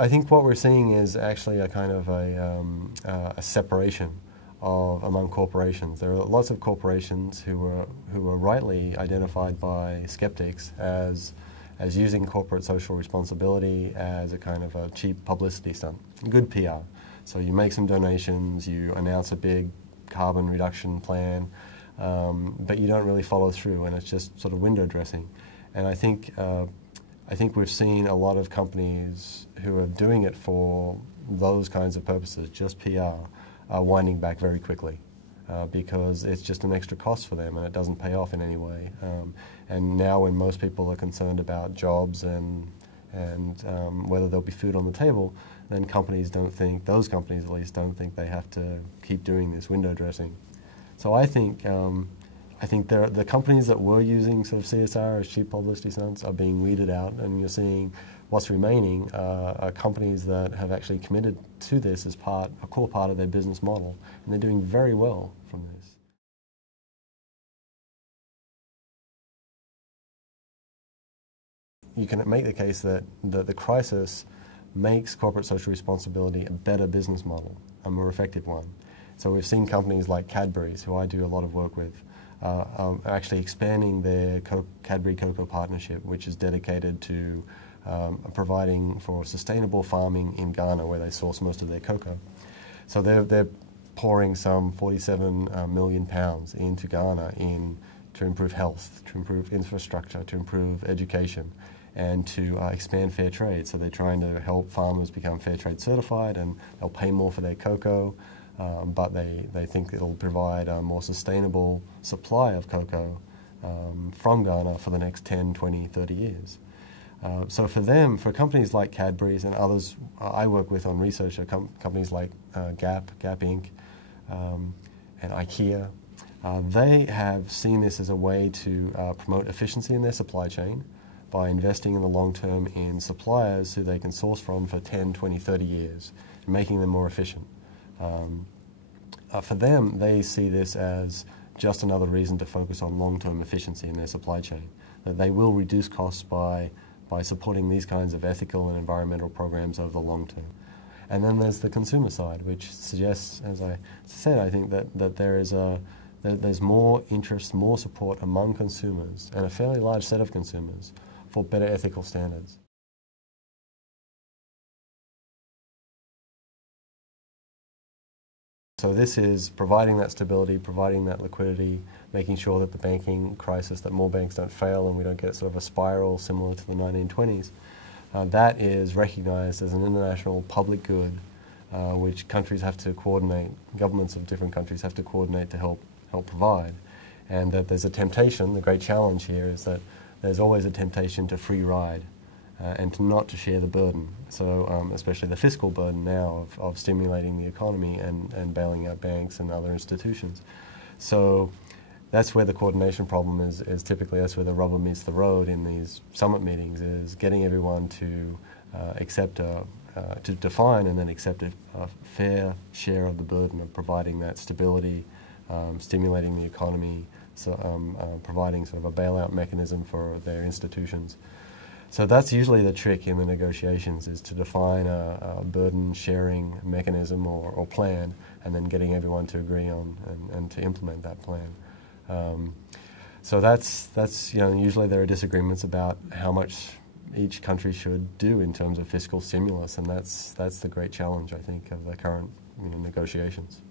I think what we're seeing is actually a kind of a separation among corporations. There are lots of corporations who are rightly identified by skeptics as using corporate social responsibility as a kind of a cheap publicity stunt, good PR. So you make some donations, you announce a big carbon reduction plan, but you don't really follow through, and it's just sort of window dressing. And I think we've seen a lot of companies who are doing it for those kinds of purposes, just PR, are winding back very quickly because it's just an extra cost for them and it doesn't pay off in any way. And now when most people are concerned about jobs and whether there'll be food on the table, then companies don't think, those companies at least, don't think they have to keep doing this window dressing. So I think the companies that were using sort of CSR as cheap publicity stunts are being weeded out, and you're seeing what's remaining are companies that have actually committed to this as a core part of their business model, and they're doing very well from this. You can make the case that the crisis makes corporate social responsibility a better business model, a more effective one. So we've seen companies like Cadbury's, who I do a lot of work with, are actually expanding their Cadbury Cocoa partnership, which is dedicated to providing for sustainable farming in Ghana, where they source most of their cocoa. So they're pouring some £47 million into Ghana to improve health, to improve infrastructure, to improve education, and to expand fair trade. So they're trying to help farmers become fair trade certified, and they'll pay more for their cocoa, but they think it'll provide a more sustainable supply of cocoa from Ghana for the next 10, 20, 30 years. So for companies like Cadbury's and others I work with on research, are companies like Gap Inc., and IKEA, they have seen this as a way to promote efficiency in their supply chain by investing in the long term in suppliers who they can source from for 10, 20, 30 years, making them more efficient. For them, they see this as just another reason to focus on long-term efficiency in their supply chain, that they will reduce costs by supporting these kinds of ethical and environmental programs over the long term. And then there's the consumer side, which suggests, as I said, I think that there's more interest, more support among consumers, and a fairly large set of consumers, for better ethical standards. So this is providing that stability, providing that liquidity, making sure that the banking crisis, that more banks don't fail and we don't get sort of a spiral similar to the 1920s. That is recognized as an international public good, which countries have to coordinate, governments of different countries have to coordinate to help provide. And that there's a temptation, the great challenge here is that there's always a temptation to free ride and not to share the burden. So especially the fiscal burden now of stimulating the economy and bailing out banks and other institutions. So that's where the coordination problem is typically, that's where the rubber meets the road in these summit meetings, is getting everyone to to define and then accept a fair share of the burden of providing that stability, stimulating the economy, so, providing sort of a bailout mechanism for their institutions. So that's usually the trick in the negotiations, is to define a burden-sharing mechanism or plan, and then getting everyone to agree on and to implement that plan. So that's usually there are disagreements about how much each country should do in terms of fiscal stimulus, and that's the great challenge, I think, of the current negotiations.